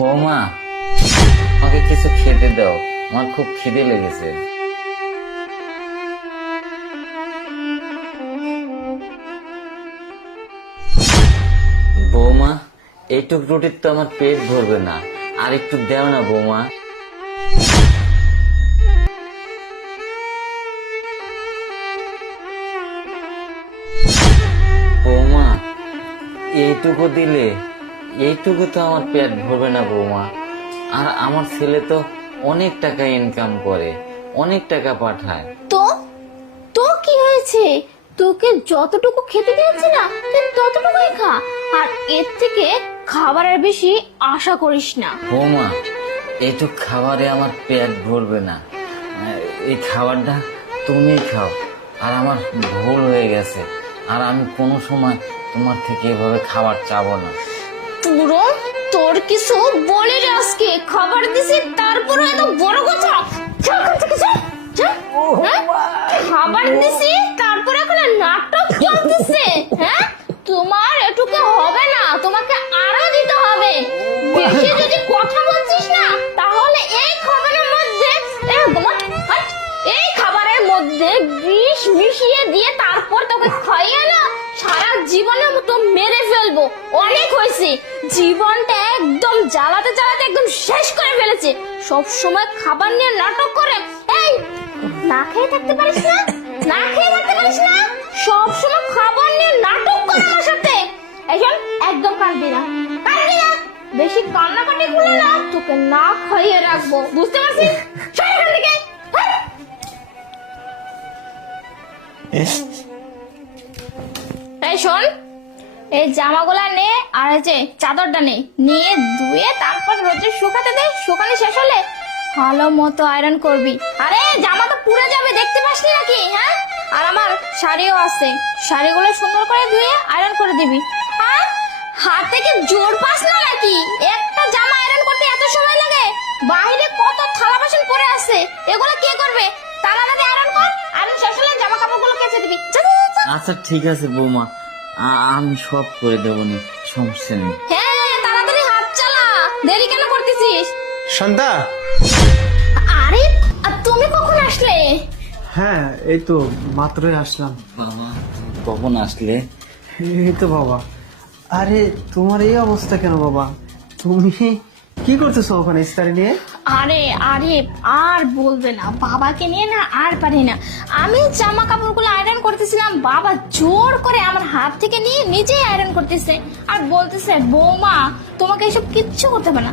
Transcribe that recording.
বৌমা, আমাকে কিছু খেতে দাও, আমার খুব খিদে লেগেছে। বৌমা, এইটুক রুটির তো আমার পেট ভরবে না, আর একটু দাও না বৌমা। বৌমা, এইটুকু দিলে, এইটুকু তো আমার পেট ভরবে না বৌমা। আর আমার ছেলে তো অনেক টাকা ইনকাম করে, অনেক টাকা পাঠায়। তো তো কি হয়েছে? তোকে যতটুকু খেতে দিয়েছি না, তুই ততটুকুই খা, আর এর থেকে খাবারের বেশি আশা করিস না। বৌমা, এইটুক খাবারে আমার পেট ভরবে না, এই খাবারটা তুমি খাও। আর আমার ভুল হয়ে গেছে, আর আমি কোনো সময় তোমার থেকে এভাবে খাবার চাবো না। পুরো তোর কিছু বলে রে, আজকে খাবার দিছি তারপরে এত বড় কথা। যা এখান থেকে, যা যা। হ্যাঁ? খাবার দিছি তারপরে এখন নাটক চলতেছে। হ্যাঁ, তোমার এটুকু হবে না, তোমাকে আরো দিতে হবে। বেশি যদি কথা বলছিস না, তাহলে এই খাবারের মধ্যে এই খাবারের মধ্যে বিষ মিশিয়ে দিয়ে তারপর তোকে খাইয়ে না সারা জীবনের মতো মেরে ফেলবো। অনেক হয়েছে, জীবনটা একদম জ্বালাতে জ্বালাতে একদম শেষ করে ফেলেছে। সব সময় খাবার নিয়ে নাটক করে। এই, না খেয়ে থাকতে পারিস না? না খেয়ে থাকতে পারিস না? সব সময় খাবার নিয়ে নাটক করে আমার সাথে। এখন একদম কাঁদবি না, কাঁদবি না। বেশি কান্নাকাটি করলে না তোকে না খাইয়ে রাখবো, বুঝতে পারছিস? সর এখান থেকে। এই শোন, এই জামাগুলা নে, আর এই যে চাদরটা নে, নিয়ে ধুয়ে তারপর রোদে শুকাতে দে। শুকানো শেষ হলে ভালো মতো আয়রন করবি। আরে জামা তো পুড়ে যাবে, দেখতে পাসনি নাকি? হ্যাঁ, আর আমার শাড়িও আছে, শাড়িগুলো সুন্দর করে ধুয়ে আয়রন করে দিবি। আর হাতে কি জোর পাস না নাকি? একটা জামা আয়রন করতে এত সময় লাগে? বাইরে কত থালা বাসন পড়ে আছে, এগুলো কে করবে? তাড়াতাড়ি আয়রন কর, আয়রন শেষ হলে জামা কাপড়গুলো কেচে দিবি। যা, যা, যা। আচ্ছা ঠিক আছে বৌমা, আমি সব করে দেবো নি, সমস্যা নেই। হ্যাঁ, তাড়াতাড়ি হাত চালা, দেরি কেন করতেছিস? শান্তা, আরে তুমি কখন আসলে? হ্যাঁ এই তো মাত্রই আসলাম। বাবা, কখন আসলে? এই তো বাবা। আরে তোমার এই অবস্থা কেন বাবা? তুমি কি করতেছো ওখানে ইস্তারি নিয়ে? আরে আরে আর বলবে না, বাবাকে নিয়ে না আর পারি না। আমি জামা কাপড়গুলো আয়রন করতেছিলাম, বাবা জোর করে আমার হাত থেকে নিয়ে নিজেই আয়রন করতেছে, আর বলতেছে বৌমা তোমাকে এসব কিচ্ছু করতে হবে না,